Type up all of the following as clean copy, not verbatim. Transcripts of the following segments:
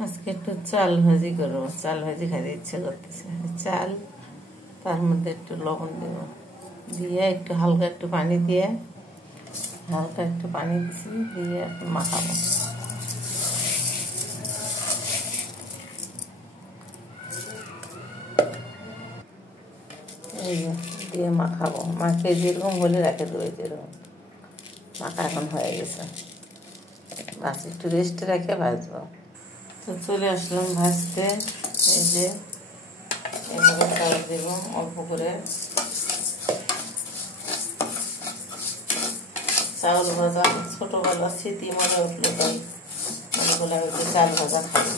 আজকে একটু চাল ভাজি করবো। চাল ভাজি খাইতে ইচ্ছে করতেছে। চাল, তার মধ্যে একটু লবণ দেব, দিয়ে একটু হালকা একটু পানি দিয়ে দিয়ে একটু মাখাবো। এই দিয়ে মাখাবো, মাখিয়ে যেরকম হলে রেখে দেবো। যেরকম মাখা এখন হয়ে গেছে, বাস একটু রেস্টে রেখে ভাজবো। তো চলে আসলাম ভাজতে। এই যে এভাবে চাল দেব অল্প করে। চাউল ভাজা ছোটোবেলা স্মৃতি মনে উঠলো, তাই মনে করলাম একটু চাল ভাজা খাবো।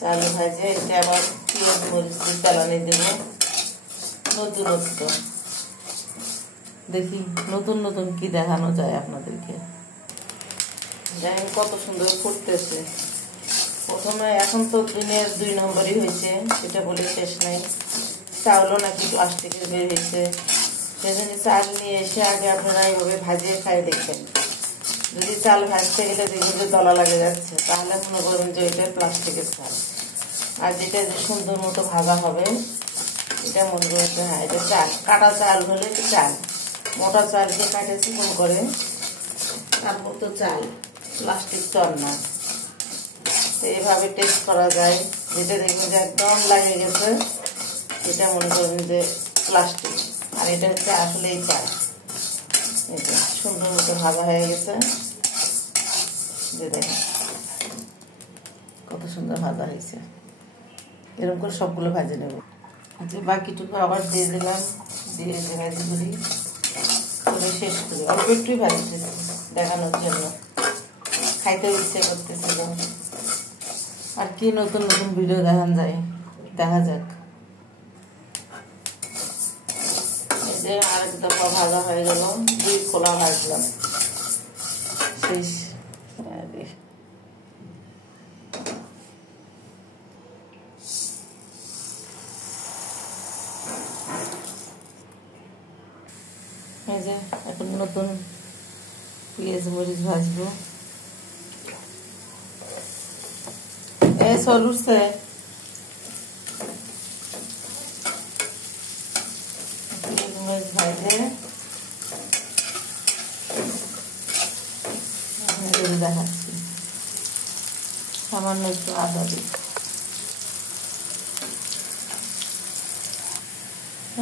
চাল ভাজে এটা আবার পেঁয়াজ মরিচ দিয়ে চালানি দেব। নতুনত্ব দেখি, নতুন নতুন কি দেখানো যায় আপনাদেরকে। দেখেন কত সুন্দর ফুটতেছে। প্রথমে এখন তো দিনের 2 নম্বরই হয়েছে, সেটা বলে শেষ নাই। চাউলও নাকি প্লাস্টিকের বের হয়েছে। সেজন্য চাল নিয়ে এসে আগে আপনারা এইভাবে ভাজিয়ে খাই দেখবেন। যদি চাল ভাজতে গেলে দেখবেন যে দলা লাগে যাচ্ছে, তাহলে মনে করবেন যে এটা প্লাস্টিকের চাল। আর যেটা যে সুন্দর মতো ভাজা হবে, এটা মনে করবেন যে হ্যাঁ এটা চাল। কাটা চাল হলে এটা চাল। মোটা চালকে কাটে চিকন করে, তারপর তো চাল, প্লাস্টিক তো আর না। তো এভাবে টেস্ট করা যায়। যেটা দেখবেন যে একদম লাগে গেছে, এটা মনে করবেন যে প্লাস্টিক। আর এটা হচ্ছে আসলেই চাল। এটা সুন্দর মতো ভাজা হয়ে গেছে, যে দেখেন কত সুন্দর ভাজা হয়েছে। এরকম করে সবগুলো ভাজে নেব। যে বাকিটুকু আবার দিয়ে দিলাম, দিয়ে ভাজি করি করে শেষ করি। অল্প একটুই ভাজতেছি দেখানোর জন্য, খাইতেও ইচ্ছে করতেছিল। আর কি নতুন নতুন ভিডিও দেখান যায়, দেখা যাক। এই যে আরেক দফা ভাজা হয়ে গেল, 2 খোলা ভাজলাম, শেষ। এই যে এখন নতুন পেঁয়াজ মরিচ ভাজবো। চল উঠছে, পেঁয়াজ মরিচ ভাজে দেখাচ্ছি। সামান্য একটু আদা দিই।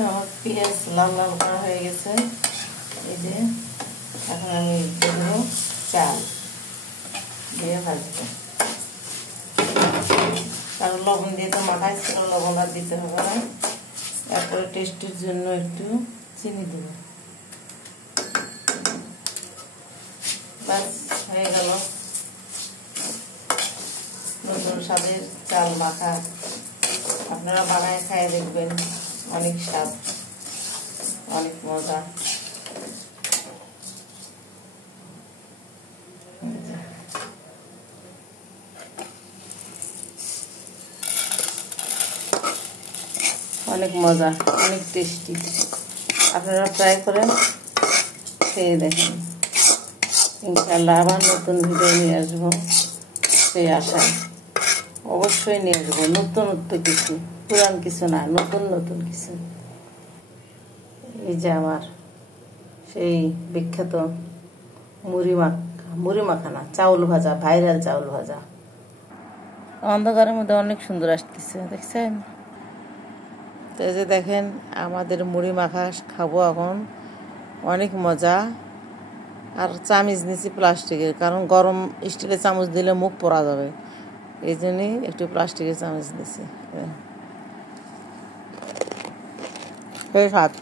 আমার পেঁয়াজ লাল লাল করা হয়ে গেছে। এই যে এখন আমি দেবো চাল, দিয়ে ভাজবো। কারণ লবণ দিয়ে তো মাখাইছিল, লবণ আর দিতে হবে না। তারপরে টেস্টের জন্য একটু চিনি দেবো। ব্যাস হয়ে গেল নতুন স্বাদের চাল মাখা। আপনারা বানায় খাইয়ে দেখবেন, অনেক স্বাদ, অনেক মজা। অনেক মজা, অনেক টেস্টি। আপনারা ট্রাই করেন, খেয়ে দেখেন। ইনশাআল্লাহ আবার নতুন ভিডিও নিয়ে আসবো, সেই আশায়। অবশ্যই নিয়ে আসবো নতুনত্ব কিছু, পুরান কিছু না, নতুন নতুন কিছু। এই যে আমার সেই বিখ্যাত মুড়ি মাখা না, চাউল ভাজা, ভাইরাল চাউল ভাজা। অন্ধকারের মধ্যে অনেক সুন্দর আসতেছে, দেখছেন? তো এই যে দেখেন আমাদের মুড়ি মাখা খাবো এখন, অনেক মজা। আর চামচ নিচ্ছি প্লাস্টিকের, কারণ গরম স্টিলের চামচ দিলে মুখ পোড়া যাবে, এই জন্যই একটু প্লাস্টিকের চামচ নিচ্ছি। ভাত